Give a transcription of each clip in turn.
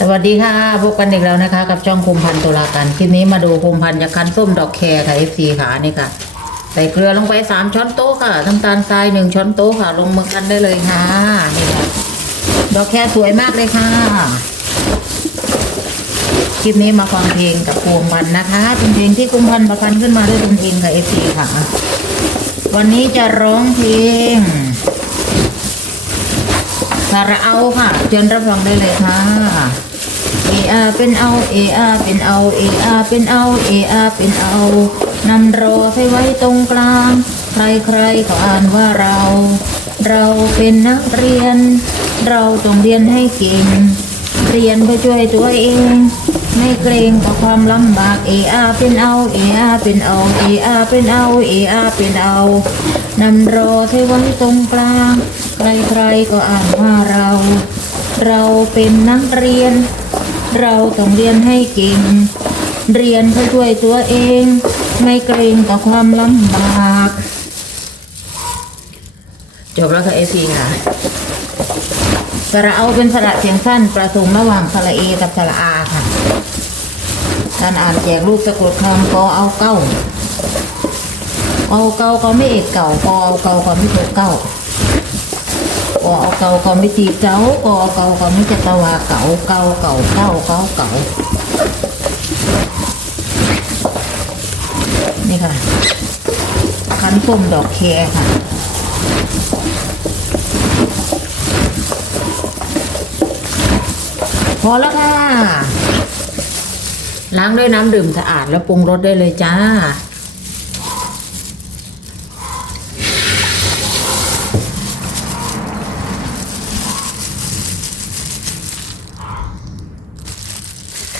สวัสดีค่ะพบกันอีกแล้วนะคะ กับช่องคุมพันตุลาการคลิปนี้มาดูคุมพันจากคันส้มดอกแคร์ค่ะ FC ค่ะนี่ค่ะ ใส่เกลือลงไปสามช้อนโต๊ะค่ะน้ำตาลทรายหนึ่งช้อนโต๊ะค่ะ ลงมือกันได้เลยค่ะนี่ค่ะดอกแคร์สวยมากเลยค่ะ คลิปนี้มาฟังเพลงกับคุมพันนะคะเป็นเพลงที่คุมพันประพันธ์ขึ้นมาด้วยตนเองค่ะ FC ค่ะ วันนี้จะร้องเพลง สาระเอาค่ะเชิญรับฟังได้เลยค่ะเออาเป็นเอาเออาเป็นเอาเออาเป็นเอาเออาเป็นเอานำรอให้ไว้ตรงกลาง ใครใครๆก็อ่านว่าเรา เราเป็นนักเรียน เราต้องเรียนให้เก่ง เรียนเพื่อช่วยตัวเอง ไม่เกรงต่อความลำบากเออาเป็นเอาเออาเป็นเอาเออาเป็นเอาเออาเป็นเอานำรอให้ไว้ตรงกลาง ใครๆก็อ่านว่าเรา เราเป็นนักเรียน เราต้องเรียนให้เก่ง เรียนเพื่อช่วยตัวเอง ไม่เกรงต่อความลำบากจบแล้วค่ะเอซีค่ะสระเอาเป็นสระเสียงสั้นประสมระหว่างสระเอกับสระอาค่ะ การอ่านแจกรูปสะกดคำกอเอาเก้า เอาเก้าก็ไม่เอกเก่ากอเอาเก้าก็ไม่ถูกเก้ากอเอาเก้าก็ไม่ตีเก้ากอเอาเก้าก็ไม่จะตะวาเก่าเก้าเก่าเก้าเก้าเก่านี่ค่ะ คันส้มดอกแคค่ะพอแล้วค่ะ ล้างด้วยน้ำดื่มสะอาดแล้วปรุงรสได้เลยจ้า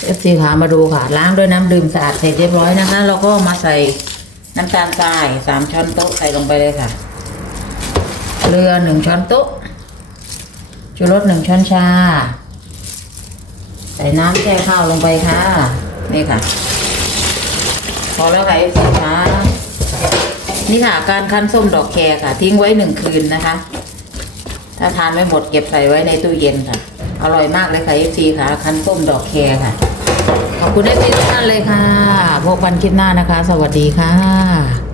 เอฟซีค่ะมาดูค่ะ ล้างด้วยน้ำดื่มสะอาดเสร็จเรียบร้อยนะคะเราก็มาใส่น้ำตาลทรายสามช้อนโต๊ะใส่ลงไปเลยค่ะเกลือหนึ่งช้อนโต๊ะชูรสหนึ่งช้อนชา ใส่น้ำแช่ข้าวลงไปค่ะ นี่ค่ะ พอแล้วค่ะเอฟซีคะนี่ค่ะ การคั้นส้มดอกแครค่ะ ทิ้งไว้หนึ่งคืนนะคะ ถ้าทานไม่หมดเก็บใส่ไว้ในตู้เย็นค่ะ อร่อยมากเลยค่ะเอฟซีค่ะ คั้นส้มดอกแครค่ะ ขอบคุณเอฟซีทุกท่านเลยค่ะพบกันคลิปหน้านะคะ สวัสดีค่ะ